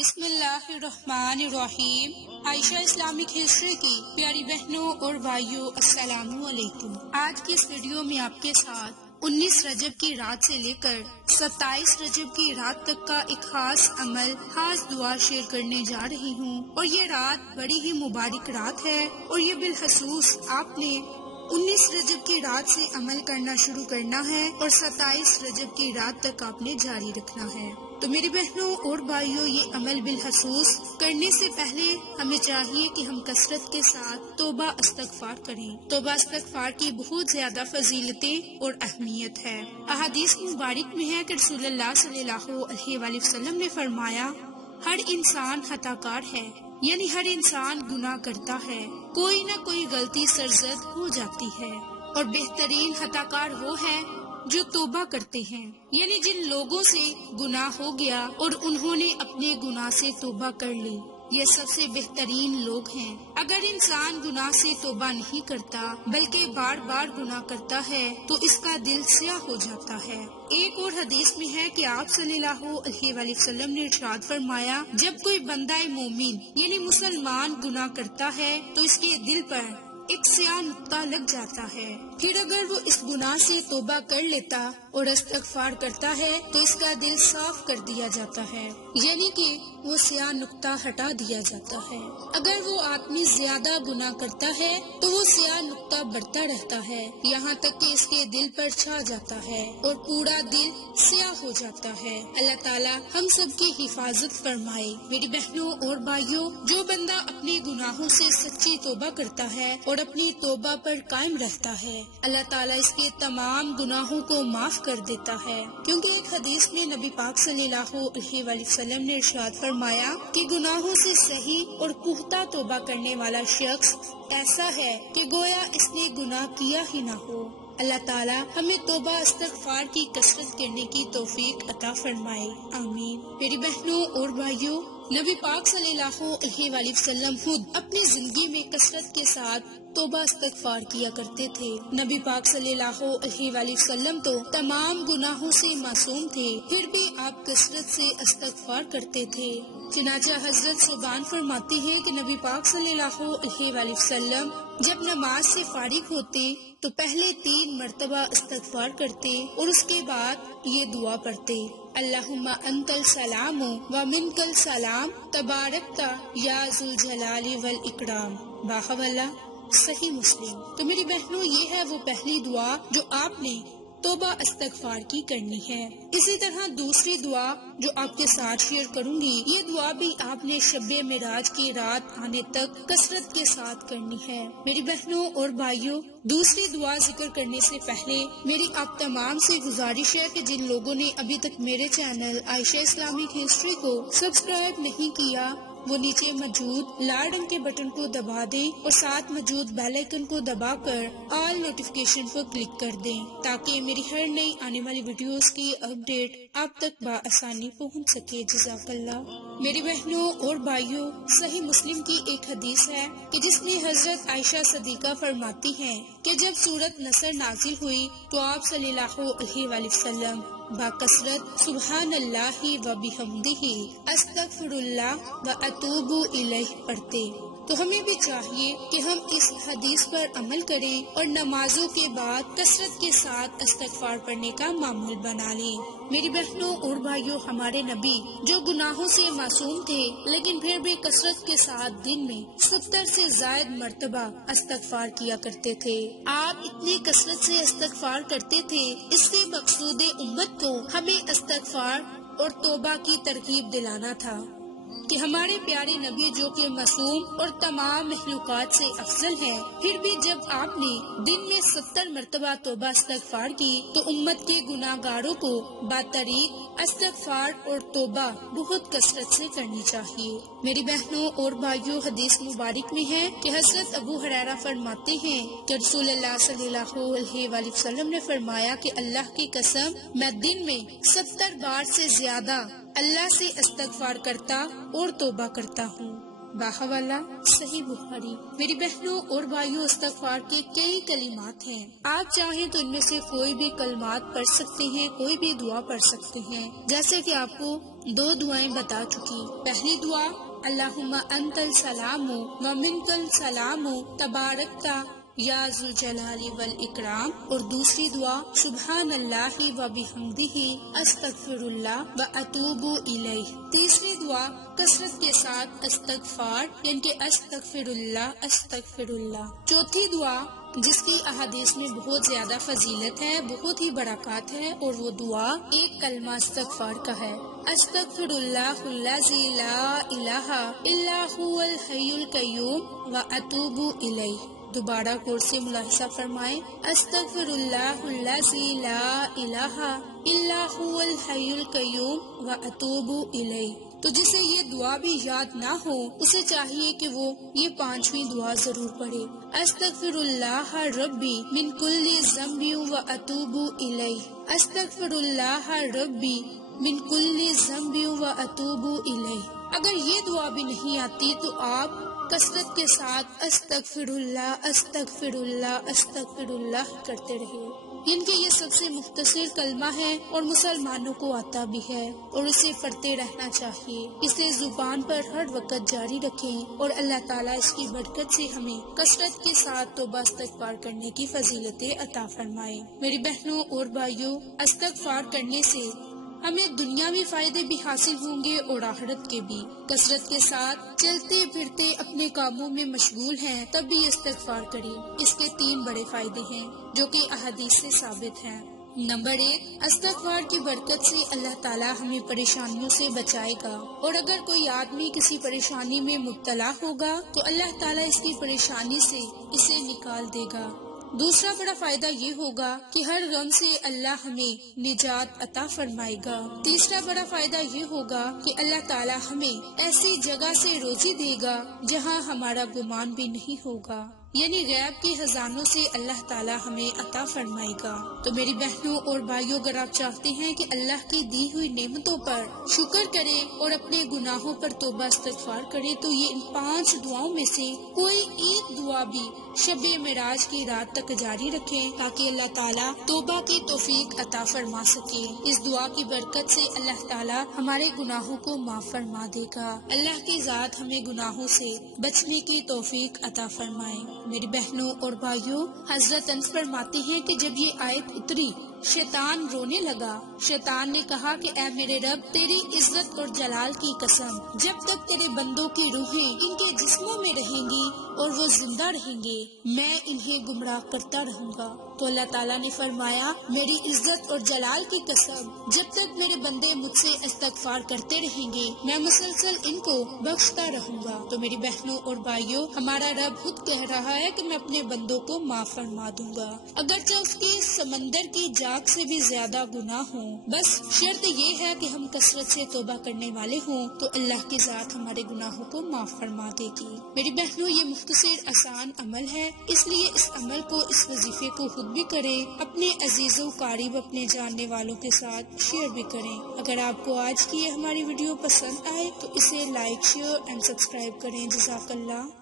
بسم اللہ الرحمن الرحیم۔ عائشہ اسلامک ہسٹری کی پیاری بہنوں اور بھائیوں، السلام علیکم۔ آج کی اس ویڈیو میں آپ کے ساتھ 19 رجب کی رات سے لے کر 27 رجب کی رات تک کا ایک خاص عمل، خاص دعا شیئر کرنے جا رہی ہوں، اور یہ رات بڑی ہی مبارک رات ہے، اور یہ بالخصوص آپ نے 19 رجب کی رات سے عمل کرنا شروع کرنا ہے اور 27 رجب کی رات تک آپ نے جاری رکھنا ہے۔ تو میری بہنوں اور بھائیوں، یہ عمل بالخصوص کرنے سے پہلے ہمیں چاہیے کہ ہم کثرت کے ساتھ توبہ استغفار کریں۔ توبہ استغفار کی بہت زیادہ فضیلتیں اور اہمیت ہے۔ احادیث مبارک میں ہے کہ رسول اللہ صلی اللہ علیہ وآلہ وسلم نے فرمایا، ہر انسان خطا کار ہے، یعنی ہر انسان گناہ کرتا ہے، کوئی نہ کوئی غلطی سرزد ہو جاتی ہے، اور بہترین خطا کار وہ ہے جو توبہ کرتے ہیں، یعنی جن لوگوں سے گناہ ہو گیا اور انہوں نے اپنے گناہ سے توبہ کر لی، یہ سب سے بہترین لوگ ہیں۔ اگر انسان گناہ سے توبہ نہیں کرتا بلکہ بار بار گناہ کرتا ہے تو اس کا دل سیاہ ہو جاتا ہے۔ ایک اور حدیث میں ہے کہ آپ صلی اللہ علیہ وآلہ وسلم نے ارشاد فرمایا، جب کوئی بندہ مومن یعنی مسلمان گناہ کرتا ہے تو اس کے دل پر ایک سیاہ نقطہ لگ جاتا ہے، پھر اگر وہ اس گناہ سے توبہ کر لیتا اور استغفار کرتا ہے تو اس کا دل صاف کر دیا جاتا ہے، یعنی کہ وہ سیاہ نقطہ ہٹا دیا جاتا ہے۔ اگر وہ آدمی زیادہ گناہ کرتا ہے تو وہ سیاہ نقطہ بڑھتا رہتا ہے، یہاں تک کہ اس کے دل پر چھا جاتا ہے اور پورا دل سیاہ ہو جاتا ہے۔ اللہ تعالیٰ ہم سب کی حفاظت فرمائے۔ میری بہنوں اور بھائیوں، جو بندہ اپنے گناہوں سے سچی توبہ کرتا ہے اور اپنی توبہ پر قائم رہتا ہے، اللہ تعالیٰ اس کے تمام گناہوں کو معاف کر دیتا ہے، کیونکہ ایک حدیث میں نبی پاک صلی اللہ علیہ وآلہ وسلم نے ارشاد فرمایا کہ گناہوں سے صحیح اور پختہ توبہ کرنے والا شخص ایسا ہے کہ گویا اس نے گناہ کیا ہی نہ ہو۔ اللہ تعالیٰ ہمیں توبہ استغفار کی کثرت کرنے کی توفیق عطا فرمائے، آمین۔ میری بہنوں اور بھائیوں، نبی پاک صلی اللہ علیہ وآلہ وسلم خود اپنی زندگی میں کثرت کے ساتھ توبہ استغفار کیا کرتے تھے۔ نبی پاک صلی اللہ علیہ وآلہ وسلم تو تمام گناہوں سے معصوم تھے، پھر بھی آپ کثرت سے استغفار کرتے تھے۔ چنانچہ حضرت ثوبان فرماتی ہے کہ نبی پاک صلی اللہ علیہ وآلہ وسلم جب نماز سے فارغ ہوتے تو پہلے 3 مرتبہ استغفار کرتے اور اس کے بعد یہ دعا پڑھتے، اللہم انت السلام و منک السلام تبارکت یا ذو الجلال والاکرام، باحولہ صحیح مسلم۔ تو میری بہنوں، یہ ہے وہ پہلی دعا جو آپ نے توبہ استغفار کی کرنی ہے۔ اسی طرح دوسری دعا جو آپ کے ساتھ شیئر کروں گی، یہ دعا بھی آپ نے شب معراج کی رات آنے تک کثرت کے ساتھ کرنی ہے۔ میری بہنوں اور بھائیوں، دوسری دعا ذکر کرنے سے پہلے میری آپ تمام سے گزارش ہے کہ جن لوگوں نے ابھی تک میرے چینل عائشہ اسلامک ہسٹری کو سبسکرائب نہیں کیا، وہ نیچے موجود لال رنگ کے بٹن کو دبا دیں اور ساتھ موجود بیل آئیکن کو دبا کر آل نوٹیفیکیشن پر کلک کر دیں، تاکہ میری ہر نئی آنے والی ویڈیوز کی اپڈیٹ آپ تک بآسانی پہنچ سکے۔ جزاک اللہ۔ میری بہنوں اور بھائیوں، صحیح مسلم کی ایک حدیث ہے کہ جس میں حضرت عائشہ صدیقہ فرماتی ہیں کہ جب سورت نصر نازل ہوئی تو آپ صلی اللہ علیہ وآلہ وسلم باکثرت سبحان اللہ و بحمدہ استغفر اللہ و اتوب الیہ پڑھتے۔ تو ہمیں بھی چاہیے کہ ہم اس حدیث پر عمل کریں اور نمازوں کے بعد کثرت کے ساتھ استغفار پڑھنے کا معمول بنا لیں۔ میری بہنوں اور بھائیوں، ہمارے نبی جو گناہوں سے معصوم تھے لیکن پھر بھی کثرت کے ساتھ دن میں 70 سے زائد مرتبہ استغفار کیا کرتے تھے۔ آپ اتنی کثرت سے استغفار کرتے تھے، اس سے مقصود امت کو ہمیں استغفار اور توبہ کی ترغیب دلانا تھا کہ ہمارے پیارے نبی جو کہ معصوم اور تمام مخلوقات سے افضل ہیں، پھر بھی جب آپ نے دن میں 70 مرتبہ توبہ استغفار کی تو امت کے گناہ گاروں کو بطریق استغفار اور توبہ بہت کثرت سے کرنی چاہیے۔ میری بہنوں اور بھائیوں، حدیث مبارک میں ہے کہ حضرت ابو ہریرہ فرماتے ہیں کہ رسول اللہ صلی اللہ علیہ وآلہ وسلم نے فرمایا کہ اللہ کی قسم، میں دن میں 70 بار سے زیادہ اللہ سے استغفار کرتا اور توبہ کرتا ہوں، باحولہ صحیح بخاری۔ میری بہنوں اور بھائیوں، استغفار کے کئی کلمات ہیں، آپ چاہیں تو ان میں سے کوئی بھی کلمات پڑھ سکتے ہیں، کوئی بھی دعا پڑھ سکتے ہیں، جیسے کہ آپ کو 2 دعائیں بتا چکی۔ پہلی دعا اللہم انت السلام و منکل سلام تبارکتا یا ذو الجلال والاکرام، اور دوسری دعا سبحان اللہ و بحمدہ استغفر اللہ و اتوب الیہ۔ تیسری دعا کثرت کے ساتھ استغفار، یعنی کہ استغفر اللہ استغفر اللہ۔ چوتھی دعا جس کی احادیث میں بہت زیادہ فضیلت ہے، بہت ہی برکات ہے، اور وہ دعا ایک کلمہ استغفار کا ہے، استغفر اللہ الذی لا الہ الا هو الحی القیوم و اتوب الیہ۔ دوبارہ غور سے ملاحظہ فرمائیں، استغفر اللہ الذی لا الہ الا هو الحی القیوم و اتوب الیہ۔ تو جسے یہ دعا بھی یاد نہ ہو اسے چاہیے کہ وہ یہ 5ویں دعا ضرور پڑھے، استغفر اللہ ربی من کل ذنب و اتوب الیہ، استغفر اللہ ربی من کل ذنب و اتوب الیہ۔ اگر یہ دعا بھی نہیں آتی تو آپ کثرت کے ساتھ استغفر اللہ استغفر اللہ استغفر اللہ کرتے رہے، ان کے یہ سب سے مختصر کلمہ ہے اور مسلمانوں کو آتا بھی ہے، اور اسے پڑھتے رہنا چاہیے، اسے زبان پر ہر وقت جاری رکھیں، اور اللہ تعالیٰ اس کی برکت سے ہمیں کثرت کے ساتھ توبہ استغفار کرنے کی فضیلتیں عطا فرمائے۔ میری بہنوں اور بھائیوں، استغفار کرنے سے ہمیں دنیاوی فائدے بھی حاصل ہوں گے اور آخرت کے بھی۔ کثرت کے ساتھ چلتے پھرتے اپنے کاموں میں مشغول ہیں تب بھی استغفار کریں، اس کے 3 بڑے فائدے ہیں جو کہ احادیث سے ثابت ہیں۔ نمبر 1، استغفار کی برکت سے اللہ تعالیٰ ہمیں پریشانیوں سے بچائے گا، اور اگر کوئی آدمی کسی پریشانی میں مبتلا ہوگا تو اللہ تعالیٰ اس کی پریشانی سے اسے نکال دے گا۔ دوسرا بڑا فائدہ یہ ہوگا کہ ہر غم سے اللہ ہمیں نجات عطا فرمائے گا۔ تیسرا بڑا فائدہ یہ ہوگا کہ اللہ تعالیٰ ہمیں ایسی جگہ سے روزی دے گا جہاں ہمارا گمان بھی نہیں ہوگا، یعنی غیب کے خزانوں سے اللہ تعالیٰ ہمیں عطا فرمائے گا۔ تو میری بہنوں اور بھائیوں، اگر آپ چاہتے ہیں کہ اللہ کی دی ہوئی نعمتوں پر شکر کریں اور اپنے گناہوں پر توبہ استغفار کریں تو یہ ان 5 دعاؤں میں سے کوئی ایک دعا بھی شب معراج کی رات تک جاری رکھیں تاکہ اللہ تعالیٰ توبہ کی توفیق عطا فرما سکے۔ اس دعا کی برکت سے اللہ تعالیٰ ہمارے گناہوں کو معاف فرما دے گا۔ اللہ کی ذات ہمیں گناہوں سے بچنے کی توفیق عطا فرمائے۔ میری بہنوں اور بھائیوں، حضرت انس فرماتے ہیں کہ جب یہ آیت اتری شیطان رونے لگا۔ شیطان نے کہا کہ اے میرے رب، تیری عزت اور جلال کی قسم، جب تک تیرے بندوں کی روحیں ان کے جسموں میں رہیں گی اور وہ زندہ رہیں گے میں انہیں گمراہ کرتا رہوں گا۔ تو اللہ تعالیٰ نے فرمایا میری عزت اور جلال کی قسم، جب تک میرے بندے مجھ سے استغفار کرتے رہیں گے میں مسلسل ان کو بخشتا رہوں گا۔ تو میری بہنوں اور بھائیوں، ہمارا رب خود کہہ رہا ہے کہ میں اپنے بندوں کو معاف فرما دوں گا، اگرچہ اس کی سمندر کی جاگ سے بھی زیادہ گناہ ہوں، بس شرط یہ ہے کہ ہم کثرت سے توبہ کرنے والے ہوں تو اللہ کی ذات ہمارے گناہوں کو معاف فرما دے گی۔ میری بہنوں، یہ مختصر آسان عمل ہے، اس لیے اس عمل کو، اس وظیفے کو خود بھی کریں، اپنے عزیز و قریب، اپنے جاننے والوں کے ساتھ شیئر بھی کریں۔ اگر آپ کو آج کی یہ ہماری ویڈیو پسند آئے تو اسے لائک، شیئر اینڈ سبسکرائب کریں۔ جزاک اللہ۔